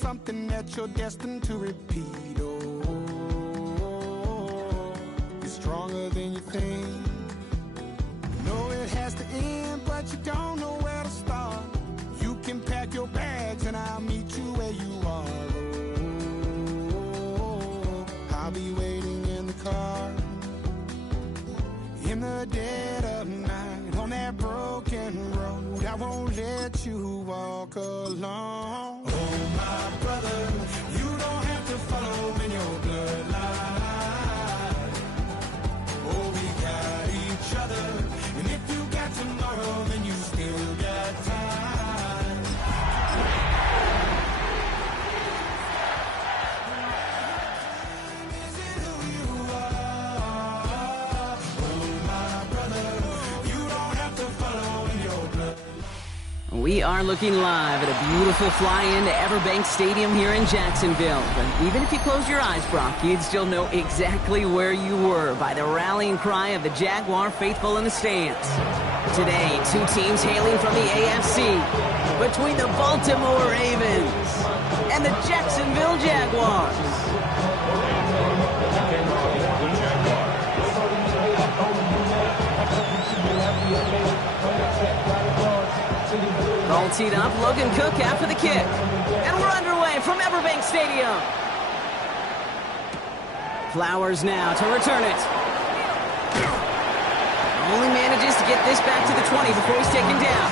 something that you're destined to repeat. Oh, you're stronger than you think. You know it has to end, but you don't know where to start. You can pack your bags and I'll meet you where you are. Oh, I'll be waiting in the car in the dead of night on that broken road. I won't let you walk alone. Oh, my brother, you don't have to follow in your bloodline. Oh, we got each other, and if you got tomorrow, then you still got time. Is it who you are? Oh, my brother, you don't have to follow in your blood. We are looking live at a beautiful fly-in to Everbank Stadium here in Jacksonville. But even if you close your eyes, Brock, you'd still know exactly where you were by the rallying cry of the Jaguar faithful in the stands. Today, two teams hailing from the AFC, between the Baltimore Ravens and the Jacksonville Jaguars. All teed up, Logan Cook after the kick. And we're underway from Everbank Stadium. Flowers now to return it. Only manages to get this back to the 20 before he's taken down.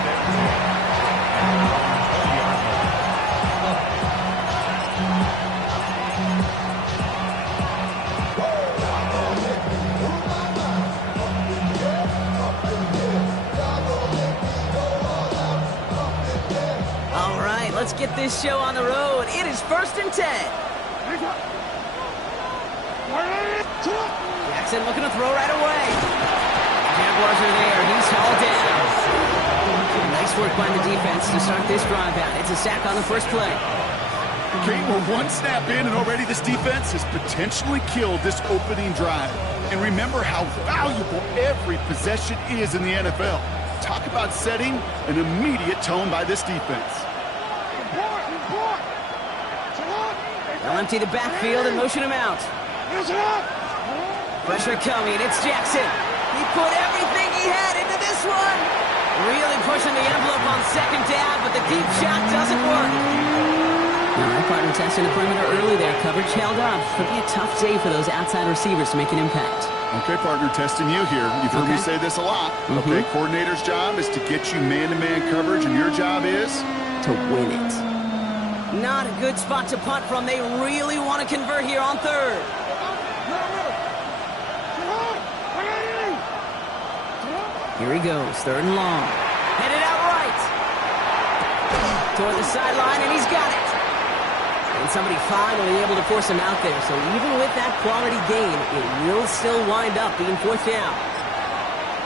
Let's get this show on the road. It is 1st and 10. Jackson looking to throw right away. Jaguars are there. He's hauled down. Nice work by the defense to start this drive out. It's a sack on the first play. Kate, we're one snap in, and already this defense has potentially killed this opening drive. And remember how valuable every possession is in the NFL. Talk about setting an immediate tone by this defense. They'll empty the backfield and motion him out. Pressure coming. It's Jackson. He put everything he had into this one. Really pushing the envelope on second down, but the deep shot doesn't work. All right, partner testing the perimeter early there. Coverage held up. Could be a tough day for those outside receivers to make an impact. Okay, partner, testing you here. You've heard me say this a lot. Okay, coordinator's job is to get you man-to-man coverage, and your job is? To win it. Not a good spot to punt from. They really want to convert here on third. Here he goes, 3rd and long. Headed out right. Toward the sideline, and he's got it. And somebody finally able to force him out there. So even with that quality gain, it will still wind up being 4th down.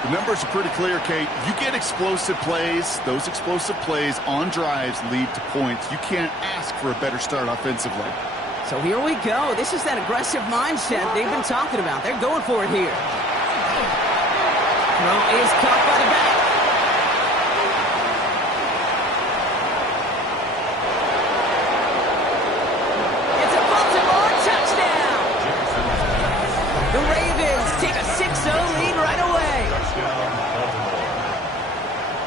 The numbers are pretty clear, Kate. You get explosive plays. Those explosive plays on drives lead to points. You can't ask for a better start offensively. So here we go. This is that aggressive mindset they've been talking about. They're going for it here. Throw is caught by the back. It's a Baltimore touchdown. The Ravens take a 6-0 lead right away.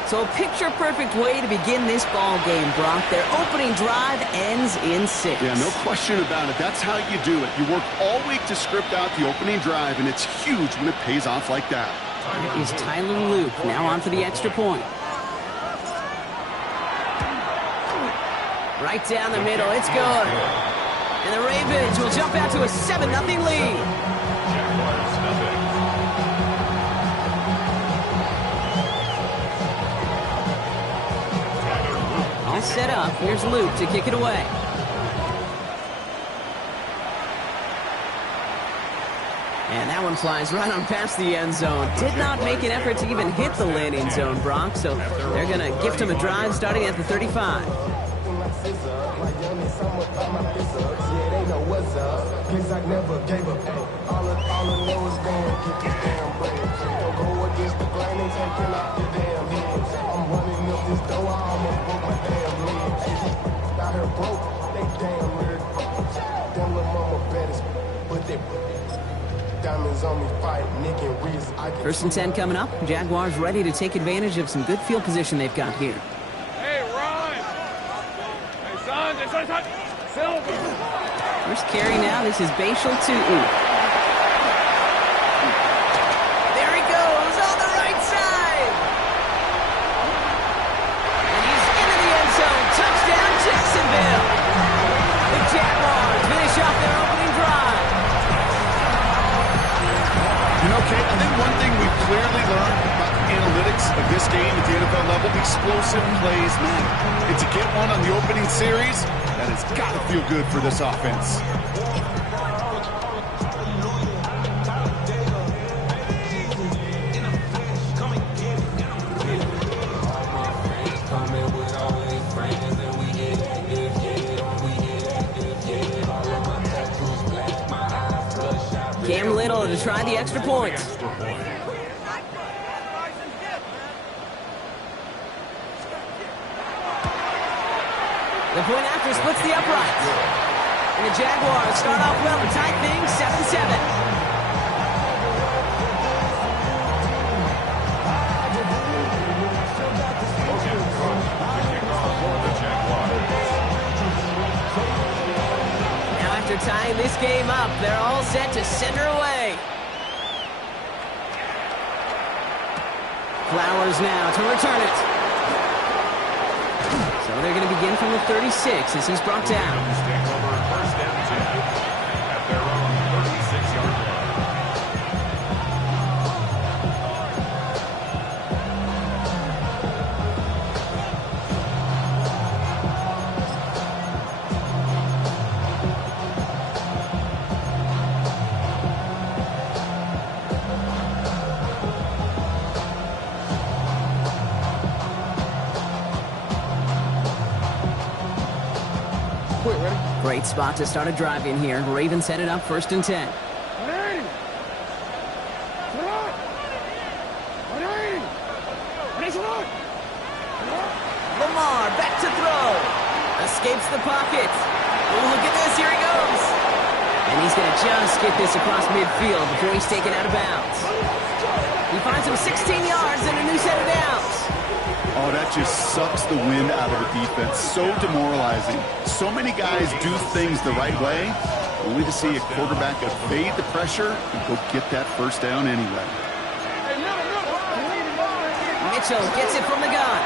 So a picture-perfect way to begin this ball game, Brock. Their opening drive ends in 6. Yeah, no question about it. That's how you do it. You work all week to script out the opening drive, and it's huge when it pays off like that. It is Tyler Luke now on for the extra point. Right down the middle. It's good. And the Ravens will jump out to a 7-0 lead. All set up. Here's Luke to kick it away. And that one flies right on past the end zone. Did not make an effort to even hit the landing zone, Brock. So they're going to gift him a drive starting at the 35. First and 10 coming up. Jaguars ready to take advantage of some good field position they've got here. Hey, Ron! Hey, son! Silver! First carry now. This is Bashal Tutu. There he goes on the right side. And he's into the end zone. Touchdown, Jacksonville. The Jaguars finish off their opening drive. You know, Kate, I think one thing we've clearly learned about the analytics of this game at the NFL level, explosive plays matter. And to get one on the opening series, that has got to feel good for this offense. Cam Little to try the extra point. The point after splits the upright. And the Jaguars start off well to tie things 7-7. Now after tying this game up, they're all set to send her away. Flowers now to return it. So they're going to begin from the 36 as he's brought down. First down 10 at their own 36-yard line. Great spot to start a drive in here. Ravens headed up 1st and 10. Lamar back to throw. Escapes the pocket. Oh, look at this. Here he goes. And he's going to just get this across midfield before he's taken out of bounds. He finds him 16 yards and a new set of downs. Oh, that just sucks the wind out of the defense. So demoralizing. So many guys do things the right way, only to see a quarterback evade the pressure and go get that first down anyway. Mitchell gets it from the gun.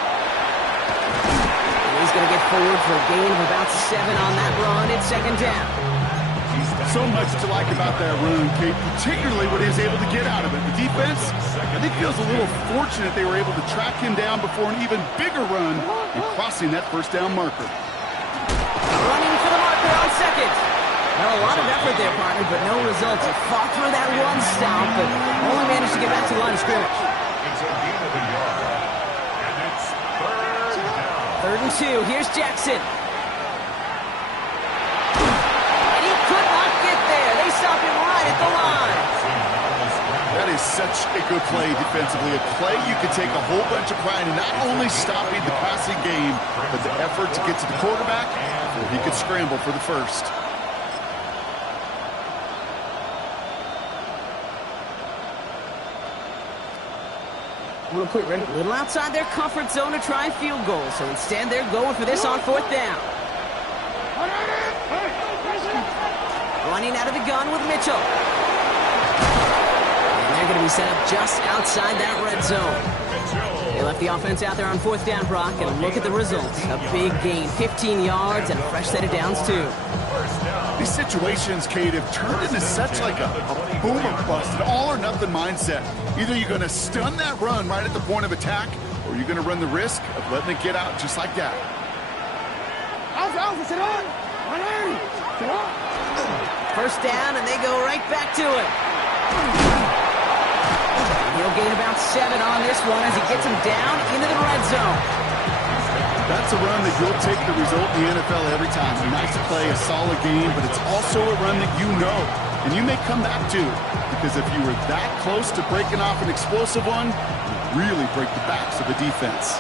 And he's going to get forward for a gain of about 7 on that run. It's 2nd down. So much to like about that run, Kate, particularly what he was able to get out of it. The defense, I think, feels a little fortunate they were able to track him down before an even bigger run and crossing that first down marker. Running for the marker on 2nd. Well, a lot of effort there, partner, but no results. He fought through that run stop, but only managed to get back to the line of scrimmage. It's a gain of a yard. And it's 3rd down. 3rd and 2. Here's Jackson. Stop him right at the line. That is such a good play defensively. A play you could take a whole bunch of pride in, not only stopping the passing game, but the effort to get to the quarterback before he could scramble for the first. Real quick, ready? A little outside their comfort zone to try a field goal, so instead they're going for this on 4th down. Running out of the gun with Mitchell. And they're going to be set up just outside that red zone. They left the offense out there on 4th down, Brock, and look at the results. A big gain, 15 yards, and a fresh set of downs, too. These situations, Kate, have turned into such like a boom or bust, an all-or-nothing mindset. Either you're going to stun that run right at the point of attack, or you're going to run the risk of letting it get out just like that. First down, and they go right back to it. He'll gain about 7 on this one as he gets him down into the red zone. That's a run that you'll take the result in the NFL every time. A nice play, a solid game, but it's also a run that you know, and you may come back to, because if you were that close to breaking off an explosive one, you really break the backs of the defense.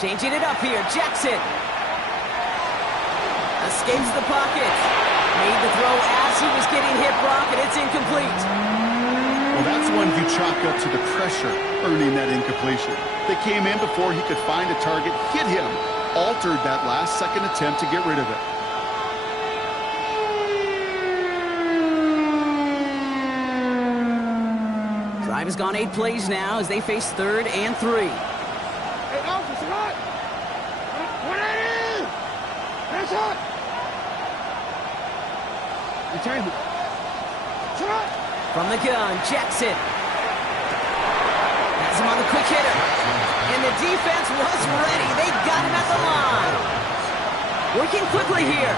Changing it up here, Jackson. Escapes the pocket. Made the throw as he was getting hit, Brock, and it's incomplete. Well, that's one you chalk up to the pressure earning that incompletion. They came in before he could find a target, hit him, altered that last-second attempt to get rid of it. Drive has gone 8 plays now as they face 3rd and 3. Hey, officer, what? What that is? That's up. Return. From the gun, Jackson. Has him on the quick hitter. And the defense was ready. They got him at the line. Working quickly here.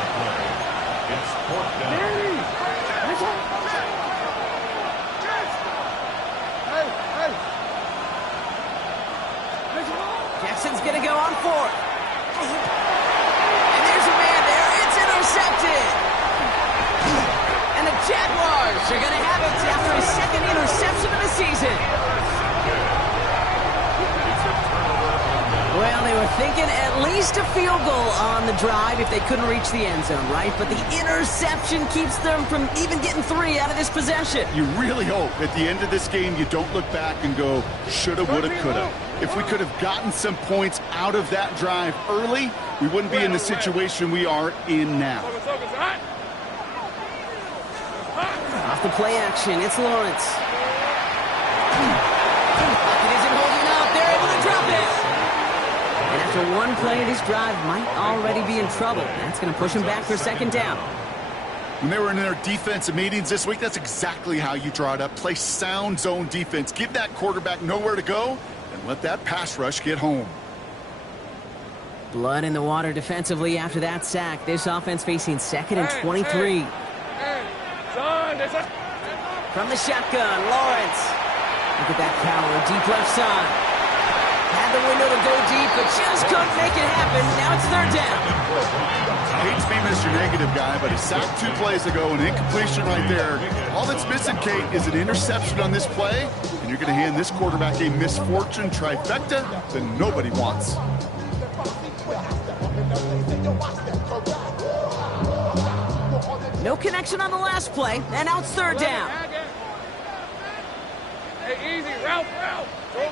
It's 4th down. That's up. Jackson's going to go on 4th. And there's a man there. It's intercepted. And the Jaguars are going to have it after his 2nd interception of the season. Well, they were thinking at least a field goal on the drive if they couldn't reach the end zone, right? But the interception keeps them from even getting 3 out of this possession. You really hope at the end of this game you don't look back and go, shoulda, woulda, coulda. If we could have gotten some points out of that drive early, we wouldn't be in the situation we are in now. Off the play action, it's Lawrence. Pocket isn't holding up. They're able to drop it. And after one play, this drive might already be in trouble. That's going to push them back for 2nd down. When they were in their defensive meetings this week, that's exactly how you draw it up. Play sound zone defense. Give that quarterback nowhere to go, and let that pass rush get home. Blood in the water defensively after that sack. This offense facing 2nd and 23. From the shotgun, Lawrence. Look at that power, deep left side. Had the window to go deep, but just couldn't make it happen. Now it's 3rd down. I hate to be Mr. Negative guy, but he sacked 2 plays ago, an incompletion right there. All that's missing, Kate, is an interception on this play, and you're going to hand this quarterback a misfortune trifecta that nobody wants. No connection on the last play, and now it's 3rd down. Hey, easy, Ralph. Hey,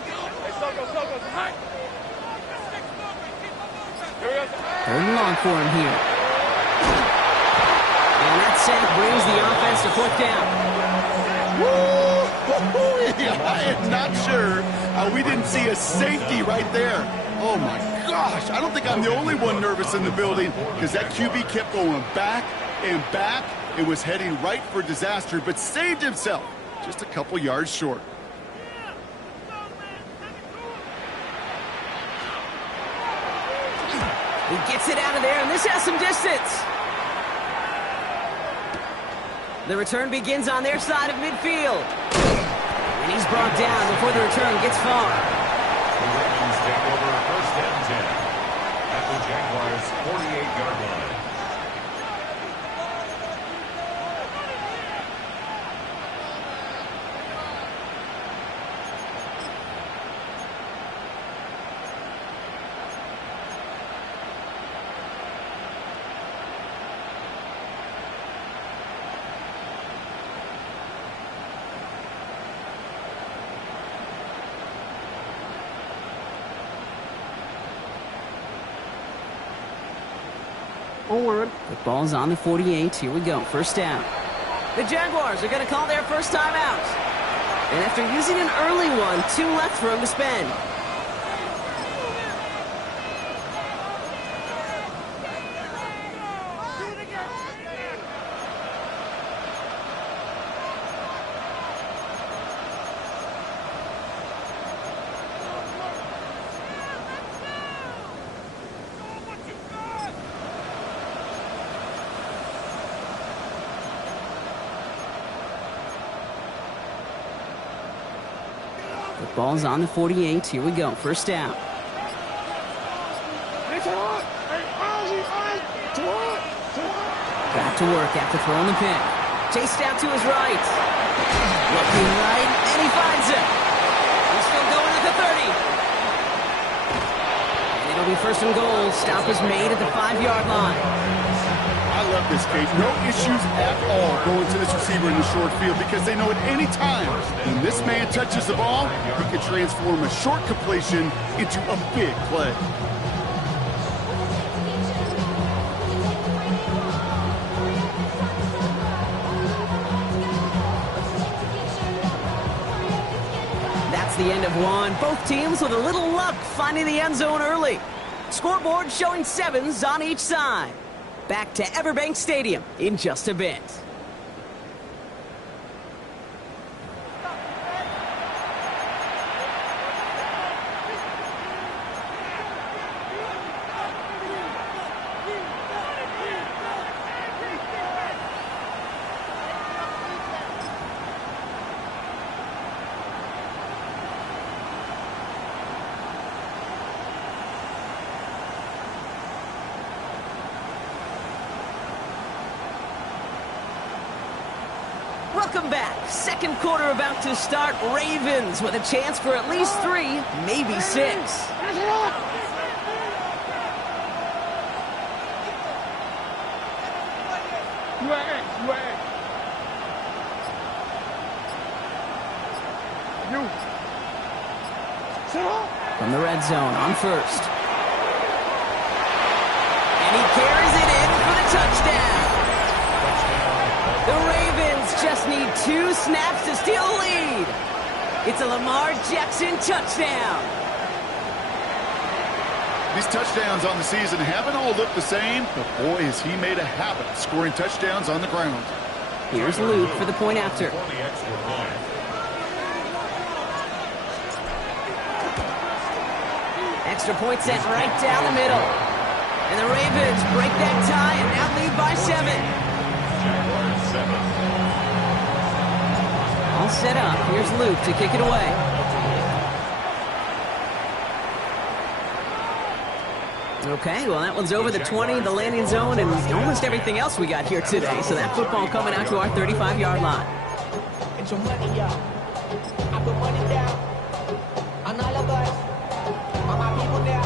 Soko, hot. 3rd and long for him here. And that sack brings the offense to 4th down. Woo! I am not sure how we didn't see a safety right there. Oh, my gosh. I don't think I'm the only one nervous in the building because that QB kept going back and back. It was heading right for disaster, but saved himself just a couple yards short. He gets it out of there, and this has some distance. The return begins on their side of midfield. And he's brought down before the return gets far. The Ravens take over 1st and 10 at the Jaguars' 48-yard line. Forward. The ball's on the 48. Here we go. 1st down. The Jaguars are going to call their first time out. And after using an early one, 2 left for him to spend. The ball's on the 48. Here we go. 1st down. Back to work after throwing the pick. Chased out to his right. Looking right, and he finds it. He's still going at the 30. And it'll first and goal. Stop is made at the 5-yard line. I love this, Kate. No issues at all going to this receiver in the short field because they know at any time when this man touches the ball, he can transform a short completion into a big play. That's the end of one. Both teams with a little luck finding the end zone early. Scoreboard showing 7s on each side. Back to Everbank Stadium in just a bit. Welcome back. Second quarter about to start. Ravens with a chance for at least 3, maybe 6. From the red zone on first. And he carries it in for the touchdown. The Ravens just need 2 snaps to steal the lead. It's a Lamar Jackson touchdown. These touchdowns on the season haven't all looked the same, but boy, has he made a habit of scoring touchdowns on the ground. Here's Luke for the point after. Extra point sent right down the middle. And the Ravens break that tie and now lead by 7. All set up. Here's Luke to kick it away. Okay, well, that one's over the 20, the landing zone, and almost everything else we got here today. So that football coming out to our 35-yard line. Get your money up. I put money down on all of us, on my people now,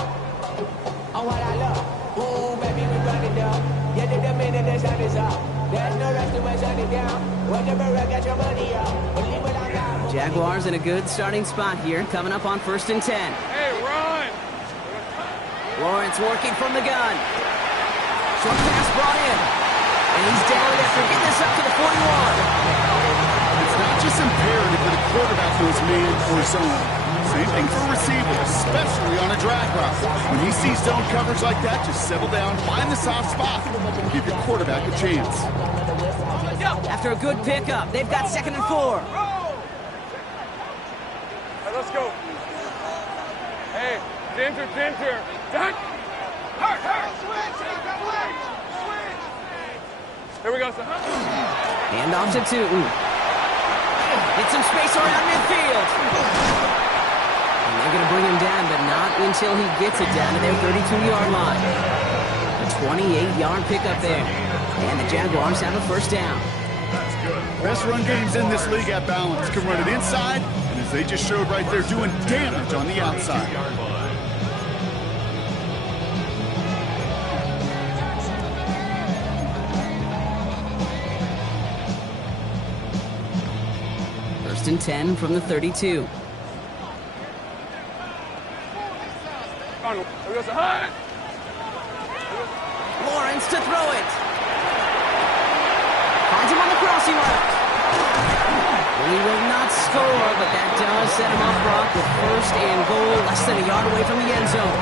on what I love. Ooh, baby, we run it down. Yeah, the minute the sun is up. There's no rest to my shutting down. Whenever get your money up. Believe what I got. Jaguars in a good starting spot here, coming up on 1st and 10. Hey, run! Lawrence working from the gun. Short pass brought in. And he's down after getting this up to the 41. It's not just imperative that the quarterback goes man or zone. Same thing for a receiver, especially on a drag route. When he sees zone coverage like that, just settle down, find the soft spot, and give your quarterback a chance. After a good pickup, they've got 2nd and 4. All right, let's go. Hey, Ginger. Duck. Here we go, son. Hand off to Tootin. Get some space around midfield. And they're going to bring him down, but not until he gets it down to their 32-yard line. A 28-yard pickup there. And the Jaguars have a first down. Best run games in this league at balance. Can run it inside, and as they just showed right there, doing damage on the outside. First and 10 from the 32. Lawrence to throw it. Finds him on the crossing route. Well, he will not score, but that does set him up, Brock, with 1st and goal, less than a yard away from the end zone.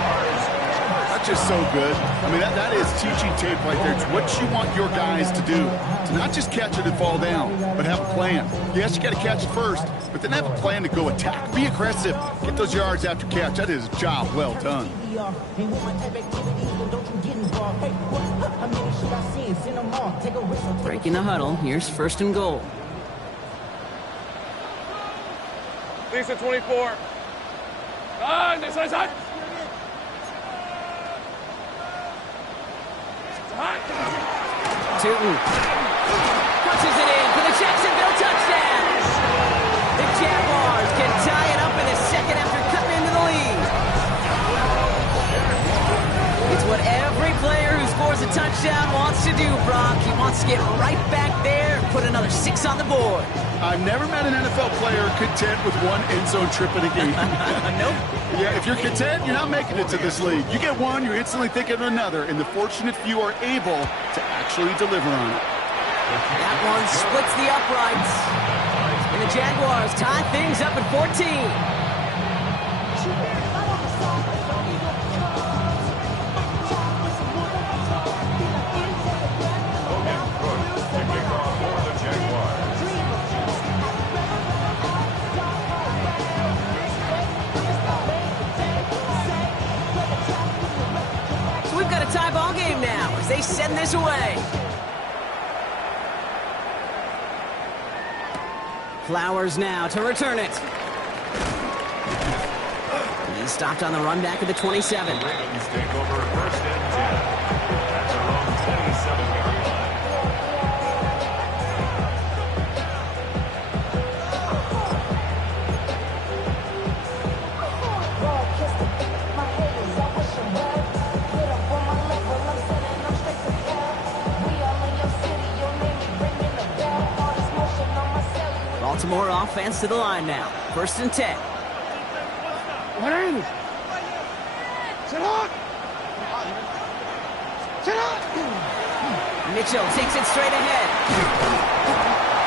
That's just so good. I mean, that is teaching tape right there. It's what you want your guys to do. To not just catch it and fall down, but have a plan. Yes, you got to catch it first, but then have a plan to go attack. Be aggressive. Get those yards after catch. That is a job well done. Breaking the huddle. Here's 1st and goal. Lisa 24. This is hot. Tootin punches it in for the Jacksonville touchdown. The Jaguars can tie it up in a second after cutting into the lead. touchdown wants to do, Brock. He wants to get right back there and put another 6 on the board. I've never met an NFL player content with one end zone trip in a game. Nope. Yeah, if you're content, you're not making it to this league. You get one, you're instantly thinking of another, and the fortunate few are able to actually deliver on it. That one splits the uprights. And the Jaguars tie things up at 14. Tie ball game now as they send this away. Flowers now to return it. He's stopped on the run back at the 27. Ravens take over first and 10 at their own 27-yard line. Baltimore offense to the line now. First and 10. What is it? Sit up! Sit up! Mitchell takes it straight ahead.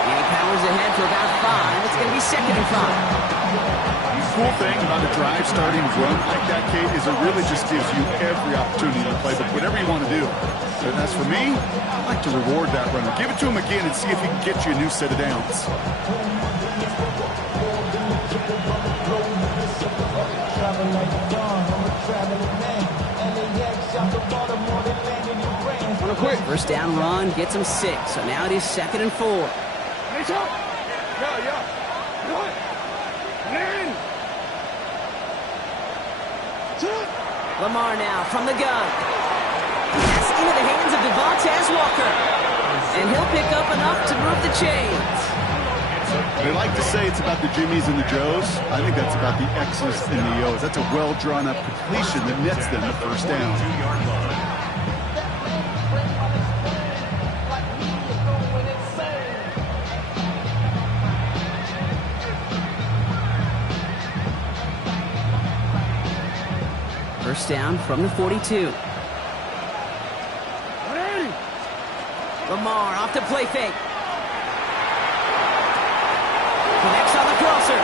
And he powers ahead for about 5. It's going to be 2nd and 5. The cool thing about a drive starting run like that, Kate, is it really just gives you every opportunity to play with whatever you want to do. But as for me, I like to reward that runner. Give it to him again and see if he can get you a new set of downs. First down run gets him 6. So now it is 2nd and 4. Lamar now from the gun. Pass into the hands of Devontae Walker. And he'll pick up enough to move the chains. They like to say it's about the Jimmies and the Joes. I think that's about the X's and the O's. That's a well-drawn-up completion that nets them the first down. 2-yard line. First down from the 42. Lamar off the play fake. Connects on the crosser.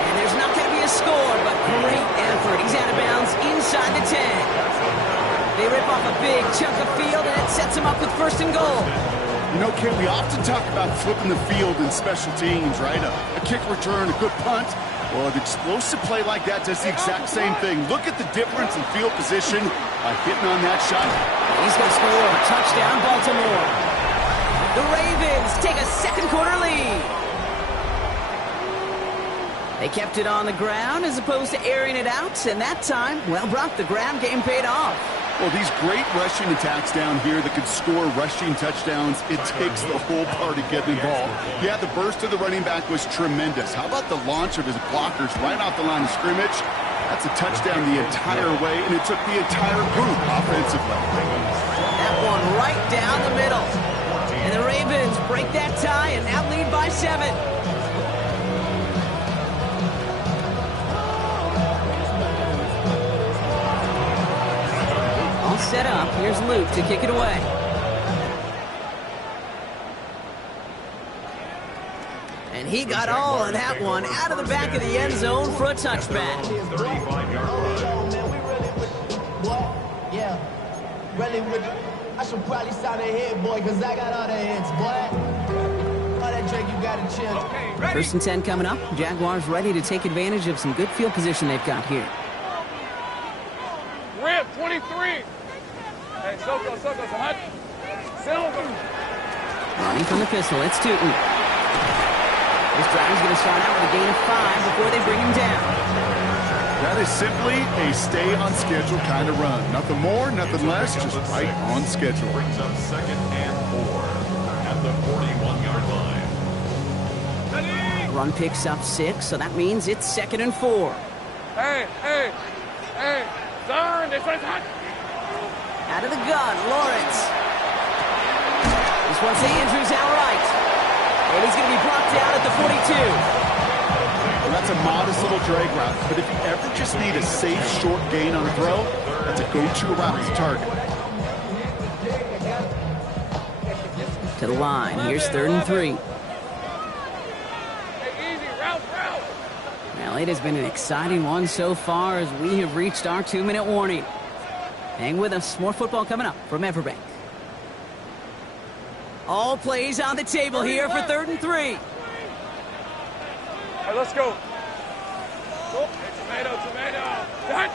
And there's not going to be a score, but great effort. He's out of bounds inside the 10. They rip off a big chunk of field, and it sets him up with 1st and goal. You know, Ken, we often talk about flipping the field in special teams, right? A kick return, a good punt. Well, an explosive play like that does the exact same thing. Look at the difference in field position by hitting on that shot. He's going to score a touchdown, Baltimore. The Ravens take a 2nd quarter lead. They kept it on the ground as opposed to airing it out, and that time, well, Brock, the ground game paid off. Well, these great rushing attacks down here that can score rushing touchdowns, it takes the whole party getting involved. Yeah, the burst of the running back was tremendous. How about the launch of his blockers right off the line of scrimmage? That's a touchdown the entire way, and it took the entire group offensively. That one right down the middle. And the Ravens break that tie and now lead by 7. All set up. Here's Luke to kick it away. And he got all of that one out of the back of the end zone for a touchback. 35-yard line. Yeah, really with I should probably sign a hit, boy, because I got all the hits, boy. All that Drake, you got to chill. Okay, 1st and 10 coming up. Jaguars ready to take advantage of some good field position they've got here. Rip, 23. Hey, Soko, hot. Silver. Running from the pistol, it's Tootin. This drive is going to start out with a gain of 5 before they bring him down. That is simply a stay-on-schedule kind of run. Nothing more, nothing less, just right on schedule. Brings up 2nd and 4 at the 41-yard line. Run picks up 6, so that means it's 2nd and 4. Hey. Son, this one's hot. Out of the gun, Lawrence. This one to Andrews outright. And he's going to be brought down at the 42. Well, that's a modest little drag route, but if you ever just need a safe, short gain on a throw, that's a go-to route to target. To the line. Here's 3rd and 3. Hey, easy, route. Well, it has been an exciting one so far as we have reached our 2-minute warning. Hang with us. More football coming up from Everbank. All plays on the table here for 3rd and 3. All right, let's go. Hey, tomato. Hot.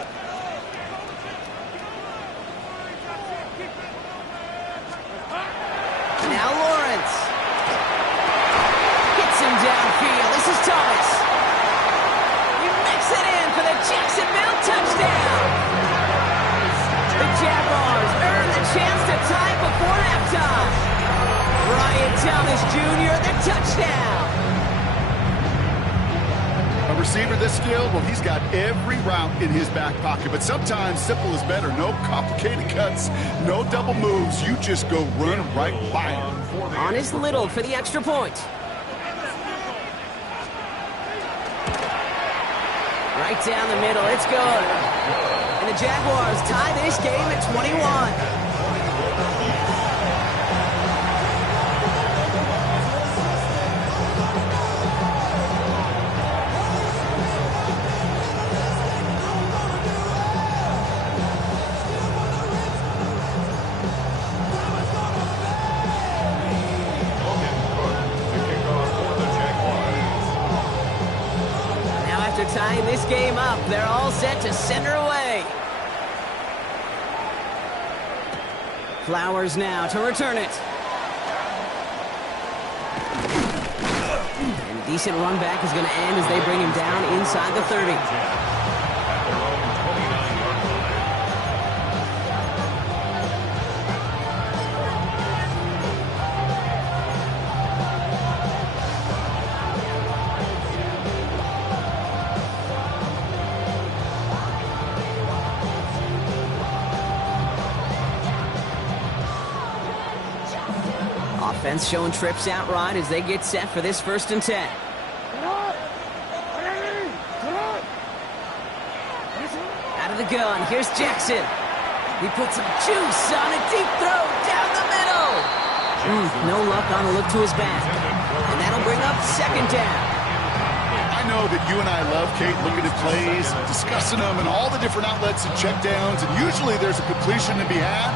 Now Lawrence. Hits him downfield. This is Thomas. He makes it in for the Jacksonville touchdown. The Jaguars earn the chance to tie before halftime. Brian Thomas Jr., the touchdown. A receiver this skilled, well, he's got every route in his back pocket, but sometimes simple is better. No complicated cuts, no double moves. You just go run right by him. On his Little for the extra point. Right down the middle, it's good. And the Jaguars tie this game at 21. Tying this game up, they're all set to send her away. Flowers now to return it. And decent run back is going to end as they bring him down inside the 30. Offense showing trips outright as they get set for this 1st and 10. Out of the gun, here's Jackson. He puts some juice on a deep throw down the middle. No luck on a look to his back. And that'll bring up 2nd down. I know that you and I love, Kate, looking at plays, discussing them, and all the different outlets and checkdowns, and usually there's a completion to be had.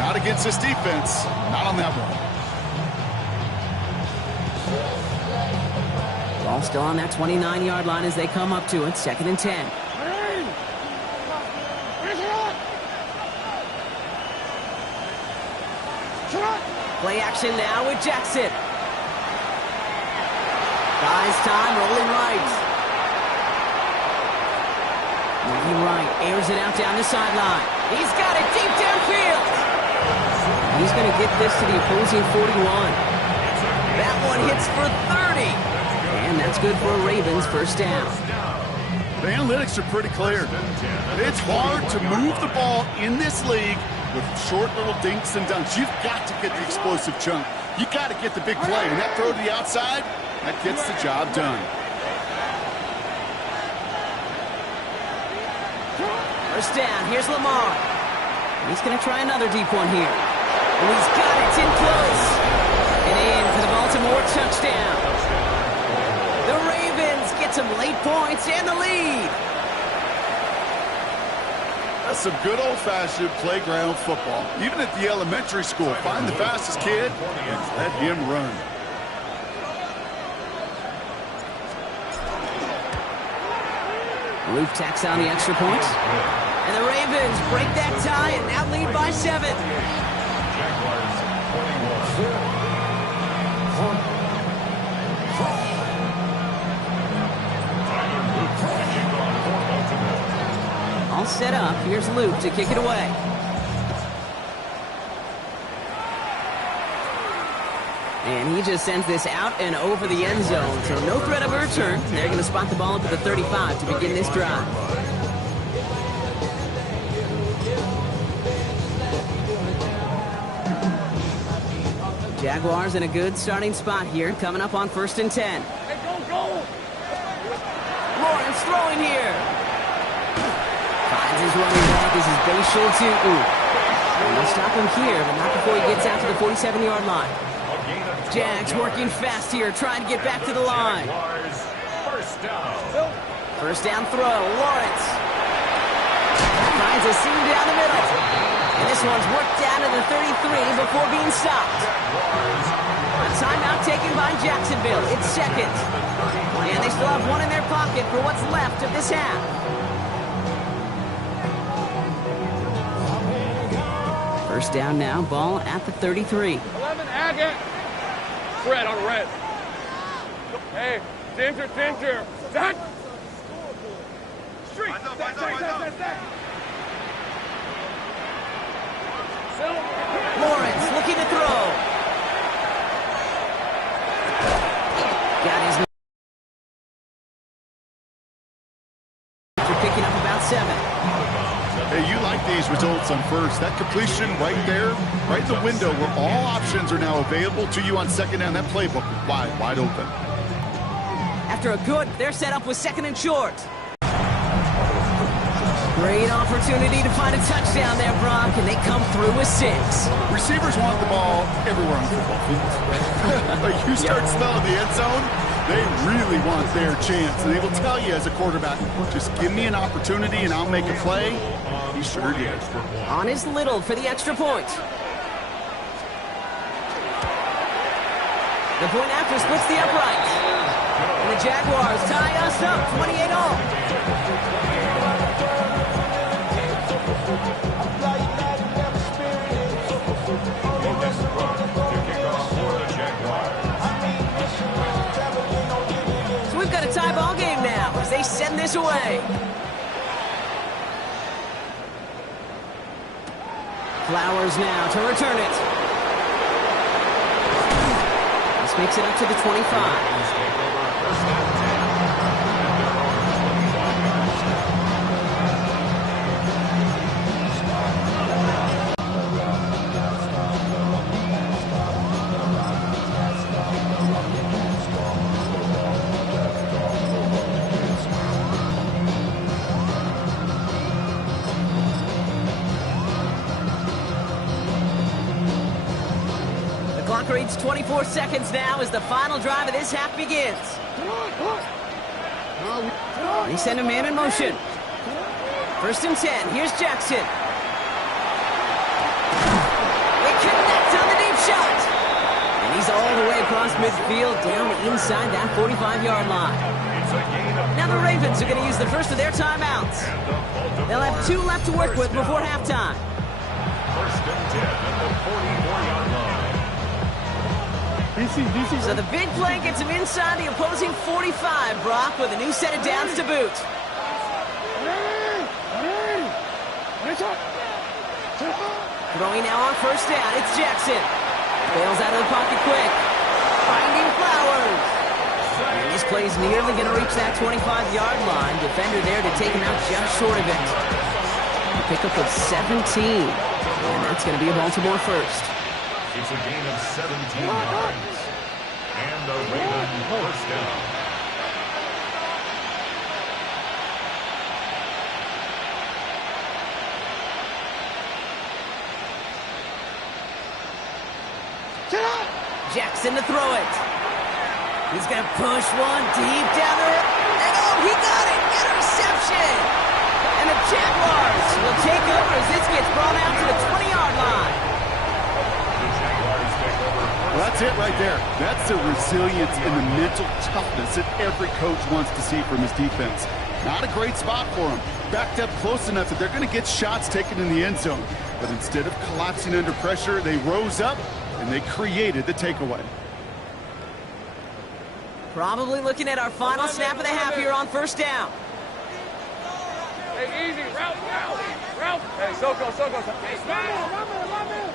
Not against this defense. Not on that one. Ball still on that 29-yard line as they come up to it. 2nd and 10. Play action now with Jackson. Buys time, rolling right. Moving right, airs it out down the sideline. He's got it deep downfield. He's going to get this to the opposing 41. That one hits for 30. And that's good for a Ravens 1st down. The analytics are pretty clear. It's hard to move the ball in this league with short little dinks and dunks. You've got to get the explosive chunk. You got to get the big play. And that throw to the outside, that gets the job done. 1st down, here's Lamar. He's going to try another deep one here. And he's got it, it's in close. And in for the Baltimore touchdown. The Ravens get some late points and the lead. That's some good old-fashioned playground football. Even at the elementary school, find the fastest kid and let him run. Luke tacks on the extra point. And the Ravens break that tie and now lead by 7. All set up. Here's Luke to kick it away. And he just sends this out and over the end zone. So no threat of a return. They're going to spot the ball up at the 35 to begin this drive. Jaguars in a good starting spot here, coming up on 1st and 10. Hey, go! Lawrence throwing here. Finds his running back as his base shoulder to. And they'll stop him here, but not before he gets out to the 47-yard line. Jags working fast here, trying to get back to the line. First down. First down throw, Lawrence. Finds a seam down the middle. And this one's worked down to the 33 before being stopped. A timeout taken by Jacksonville. It's second. And they still have one in their pocket for what's left of this half. First down now, ball at the 33. 11, Agate. Red on red. Hey, Ginger. Zach. Street. Zach. Lawrence looking to throw. Got his for picking up about 7. Hey, you like these results on first. That completion right there, right in the window where all options are now available to you on second down. That playbook wide open. After a good, they're set up with 2nd and short. Great opportunity to find a touchdown there, Brock, and they come through with 6. Receivers want the ball everywhere on the football field. But you start smelling the end zone, they really want their chance. And they will tell you as a quarterback, just give me an opportunity and I'll make a play. He sure did. On is Little for the extra point. The point after splits the uprights. And the Jaguars tie us up 28-all. So we've got a tie ball game now as they send this away. Flowers now to return it. This makes it up to the 25. Clock reads 24 seconds now as the final drive of this half begins. They send a man in motion. 1st and 10. Here's Jackson. They connect on the deep shot. And he's all the way across midfield down inside that 45-yard line. Now the Ravens are going to use the first of their timeouts. They'll have 2 left to work with before halftime. 1st and 10 at the 44-yard line. So the big play gets him inside the opposing 45, Brock, with a new set of downs to boot. Throwing now on 1st down, it's Jackson. Bails out of the pocket quick. Finding Flowers. And this play's nearly going to reach that 25-yard line. Defender there to take him out just short of it. A pickup of 17. And that's going to be a Baltimore first. It's a gain of 17 yards. And the Ravens first down. Jackson to throw it. He's going to push one deep down the road. And oh, he got it! Interception! And the Jaguars will take over as this gets brought out to the 20-yard line. Well, that's it right there. That's the resilience and the mental toughness that every coach wants to see from his defense. Not a great spot for him. Backed up close enough that they're going to get shots taken in the end zone. But instead of collapsing under pressure, they rose up and they created the takeaway. Probably looking at our final snap of the half here on 1st down. Hey, easy. Route. Hey, Soko. Hey, man.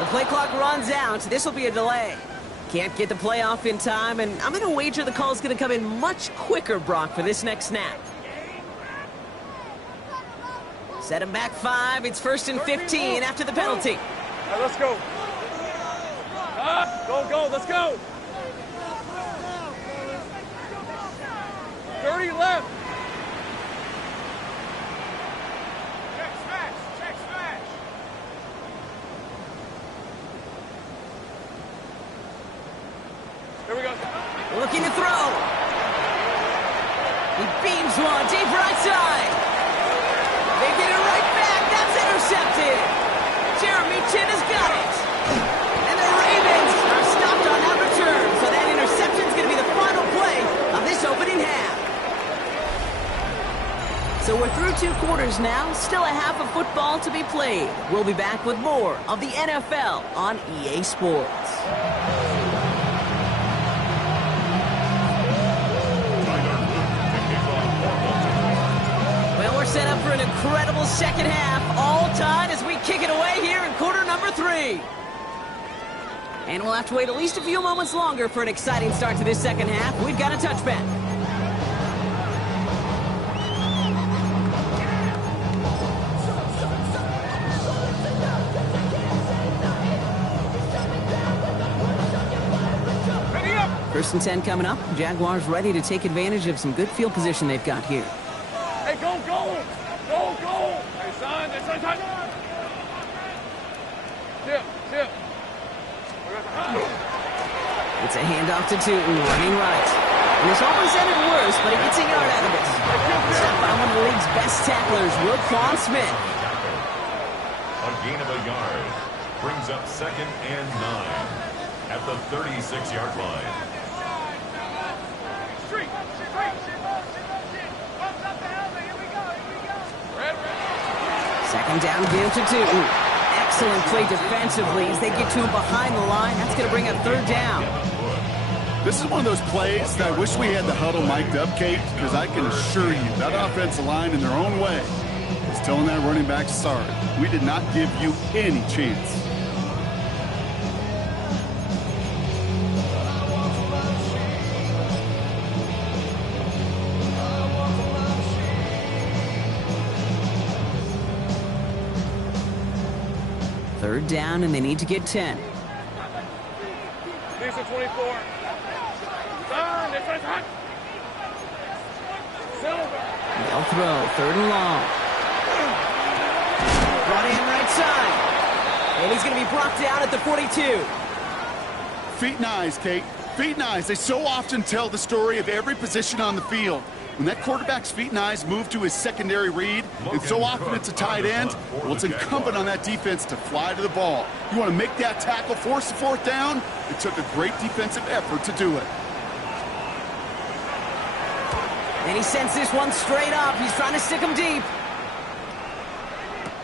The play clock runs out. This will be a delay. Can't get the playoff in time, and I'm going to wager the call is going to come in much quicker, Brock, for this next snap. Set him back 5. It's 1st and 15 after the penalty. All right, let's go. Go, let's go. 30 left. Check smash. Here we go. Looking to throw. He beams one deep right side. They get it right back. That's intercepted. Jeremy Chin has got it. And the Ravens are stopped on that return. So that interception is going to be the final play of this opening half. So we're through 2 quarters now. Still a half of football to be played. We'll be back with more of the NFL on EA Sports. Well, we're set up for an incredible second half. All tied as we kick it away here in quarter number 3. And we'll have to wait at least a few moments longer for an exciting start to this second half. We've got a touchback. First and 10 coming up. Jaguars ready to take advantage of some good field position they've got here. Hey, go. Hey, son, time. Tip. It's a handoff to Tootin, running right. And this almost ended worse, but he gets a yard out of it. Step by one of the league's best tacklers, Roquan Smith. A gain of a yard brings up 2nd and 9 at the 36-yard line. Second down, give to Tootin. Excellent play defensively as they get to him behind the line. That's going to bring up 3rd down. This is one of those plays that I wish we had the huddle mic'd up, Kate, because I can assure you that offensive line in their own way is telling that running back, sorry, we did not give you any chance. Third down, and they need to get 10. These are 24. Son, it's hot. Silver. They'll throw. 3rd and long. Brought in right side. And he's going to be brought down at the 42. Feet and eyes, Kate. Feet and eyes. They so often tell the story of every position on the field. When that quarterback's feet and eyes move to his secondary read, and so often it's a tight end, well, it's incumbent on that defense to fly to the ball. You want to make that tackle, force the 4th down? It took a great defensive effort to do it. And he sends this one straight up. He's trying to stick him deep.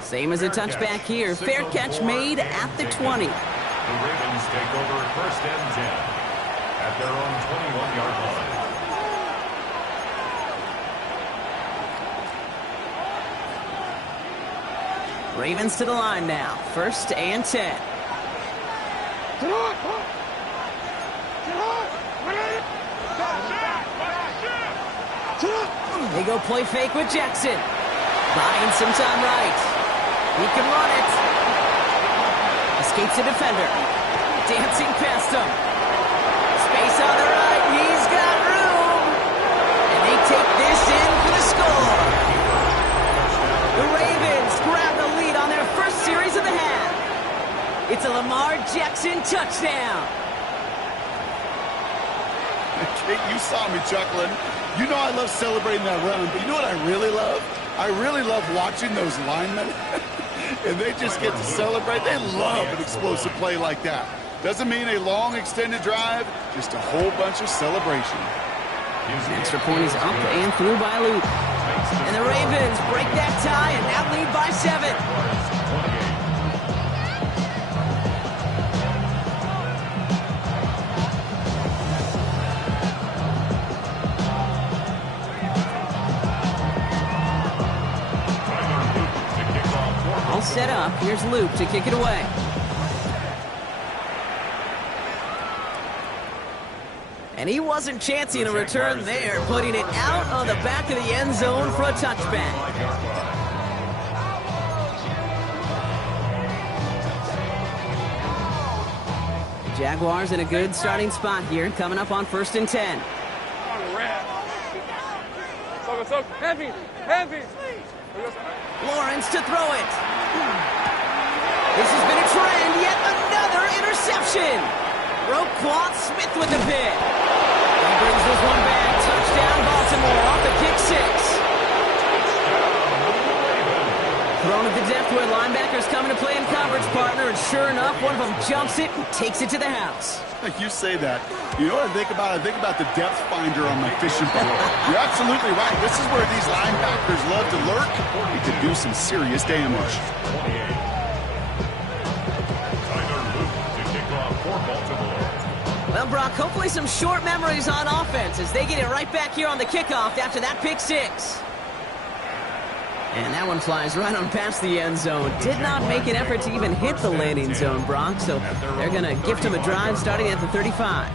Same as a touchback here. Fair catch made at the 20. The Ravens take over 1st and 10 at their own 21-yard line. Ravens to the line now. 1st and 10. They go play fake with Jackson. Buying some time right. He can run it. Escapes the defender. Dancing past him. Space on the right. He's got room. And they take this in for the score. The Ravens grab the lead on their first series of the half. It's a Lamar Jackson touchdown. Kate, you saw me chuckling. You know I love celebrating that run, but you know what I really love? I really love watching those linemen, and they just get to celebrate. They love an explosive play like that. Doesn't mean a long extended drive, just a whole bunch of celebration. The extra point is up and through by Luke. And the Ravens break that tie and now lead by 7. All set up. Here's Luke to kick it away. And he wasn't chancing a return there, putting it out on the back of the end zone for a touchback. Jaguars in a good starting spot here, coming up on 1st and 10. Lawrence to throw it. This has been a trend, yet another interception. Roquan Smith with the pick. He brings this one back. Touchdown Baltimore off the kick 6. Thrown at the depth where linebackers coming to play in coverage, partner, and sure enough, one of them jumps it and takes it to the house. You say that. You know what I think about? I think about the depth finder on my fishing pole. You're absolutely right. This is where these linebackers love to lurk. It could do some serious damage. Well, Brock, hopefully some short memories on offense as they get it right back here on the kickoff after that pick 6. And that one flies right on past the end zone. Did not make an effort to even hit the landing zone, Brock. So they're going to gift him a drive starting at the 35.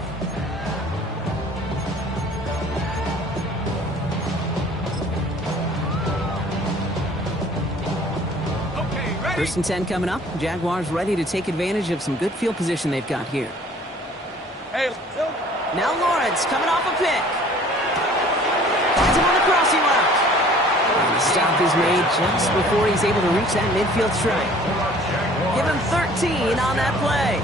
Okay, 1st and 10 coming up. Jaguars ready to take advantage of some good field position they've got here. Now Lawrence coming off a pick. Finds him on the crossing route. And the stop is made just before he's able to reach that midfield strike. Give him 13 on that play.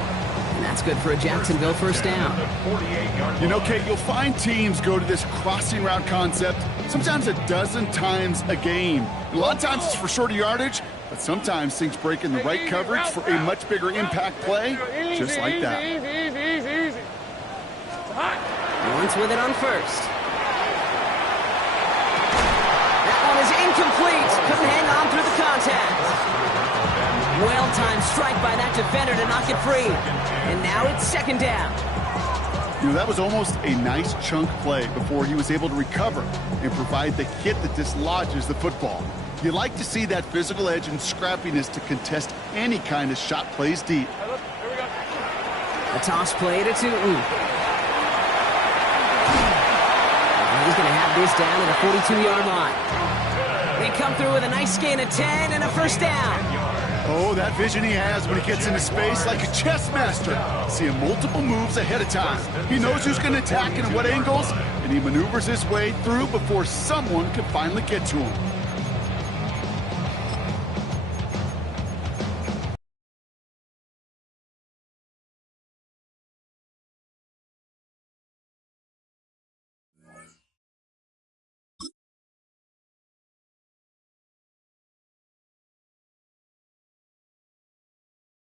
And that's good for a Jacksonville 1st down. You know, Kate, you'll find teams go to this crossing route concept sometimes a dozen times a game. A lot of times it's for shorter yardage, but sometimes things break in the right coverage for a much bigger impact play, just like that. Easy. Lawrence with it on 1st. Is incomplete. Couldn't hang on through the contact. Well-timed strike by that defender to knock it free. And now it's 2nd down. You know, that was almost a nice chunk play before he was able to recover and provide the hit that dislodges the football. You like to see that physical edge and scrappiness to contest any kind of shot plays deep. A toss play to Tootin. He's going to have this down at the 42-yard line. They come through with a nice gain of 10 and a 1st down. Oh, that vision he has when he gets into space like a chess master. Seeing multiple moves ahead of time. He knows who's going to attack and at what angles, and he maneuvers his way through before someone can finally get to him.